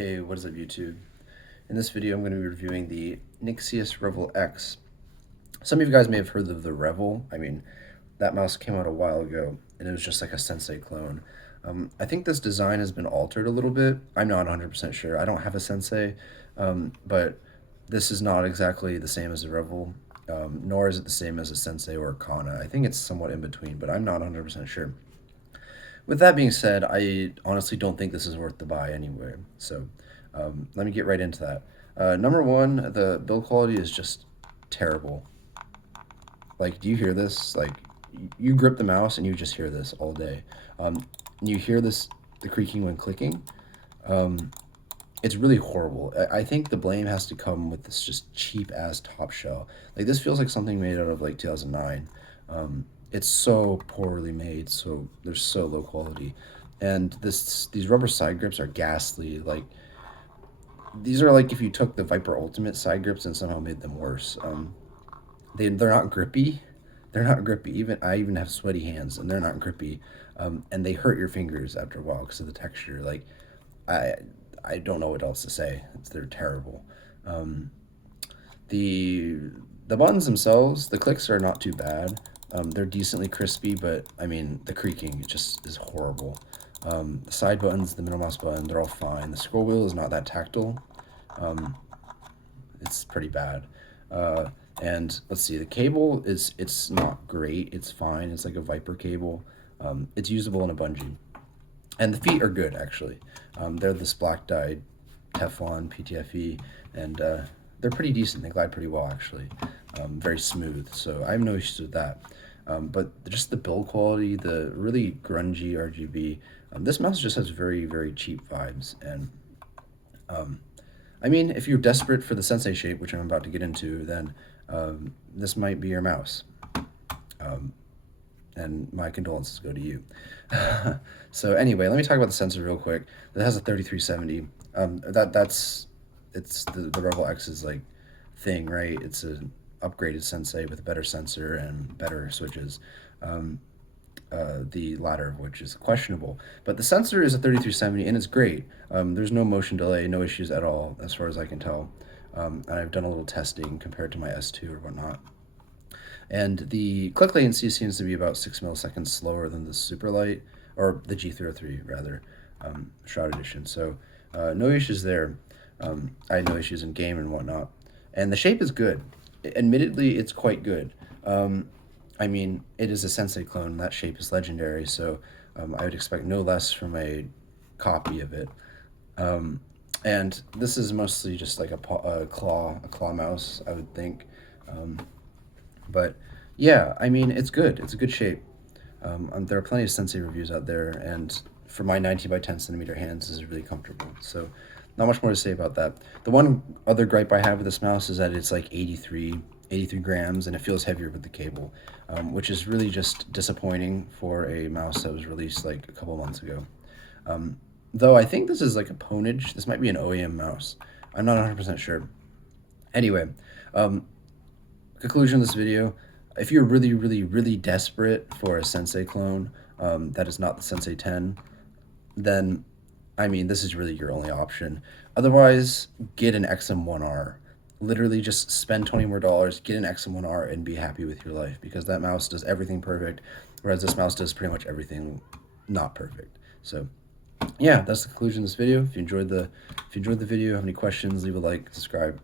Hey, what is up YouTube? In this video I'm going to be reviewing the Nixeus Revel X. Some of you guys may have heard of the Revel. That mouse came out a while ago and it was just like a Sensei clone. I think this design has been altered a little bit. I'm not 100% sure. I don't have a Sensei, but this is not exactly the same as the Revel, nor is it the same as a Sensei or a Kana. I think it's somewhat in between, but I'm not 100% sure. With that being said, I honestly don't think this is worth the buy anyway. So let me get right into that. Number one, the build quality is just terrible. Like, do you hear this? Like, you grip the mouse and you just hear this all day. You hear the creaking when clicking. Um, it's really horrible. I think the blame has to come with this just cheap ass top shell. Like, this feels like something made out of like 2009. It's so poorly made, so they're so low quality, and these rubber side grips are ghastly. Like, these are like if you took the Viper Ultimate side grips and somehow made them worse. They're not grippy. They're not grippy. Even I even have sweaty hands, and they're not grippy. And they hurt your fingers after a while because of the texture. Like, I I don't know what else to say. They're terrible. Um, the the buttons themselves, the clicks are not too bad. They're decently crispy, but I mean the creaking just is horrible. The side buttons, the middle mouse button, they're all fine. The scroll wheel is not that tactile. Um, it's pretty bad. And let's see, the cable it's not great. It's fine. It's like a Viper cable. It's usable in a bungee, and the feet are good actually. They're this black dyed Teflon PTFE, and they're pretty decent. They glide pretty well actually. Very smooth, so I have no issues with that. But just the build quality, the really grungy RGB. This mouse just has very cheap vibes, and um, I mean, if you're desperate for the sensei shape, which I'm about to get into, then this might be your mouse. Um, and my condolences go to you. So anyway, let me talk about the sensor real quick. It has a 3370. It's the Revel X's like thing, right? It's an upgraded Sensei with a better sensor and better switches. Um, the latter of which is questionable. But the sensor is a 3370 and it's great. There's no motion delay, no issues at all, as far as I can tell. And I've done a little testing compared to my S2 or whatnot. And the click latency seems to be about 6 milliseconds slower than the Superlight, or the G303 rather, Shroud Edition. So no issues there. I had no issues in game and whatnot. And the shape is good. Admittedly, it's quite good. I mean, it is a Sensei clone. That shape is legendary, so I would expect no less from a copy of it. Um, and this is mostly just like a claw mouse, I would think. Um, but yeah, I mean, it's good. It's a good shape. There are plenty of Sensei reviews out there, and for my 19 by 10 centimeter hands, this is really comfortable. So, not much more to say about that. The one other gripe I have with this mouse is that it's like 83 grams, and it feels heavier with the cable, which is really just disappointing for a mouse that was released like a couple months ago. Um, though I think this is like a Ponage. This might be an OEM mouse. I'm not 100% sure. Anyway, um, conclusion of this video, if you're really desperate for a Sensei clone that is not the Sensei 10, then I mean, this is really your only option. Otherwise, get an XM1R. Literally just spend 20 more dollars, get an XM1R, and be happy with your life, because that mouse does everything perfect, whereas this mouse does pretty much everything not perfect. So yeah, that's the conclusion of this video. If you enjoyed the video, have any questions, leave a like, subscribe.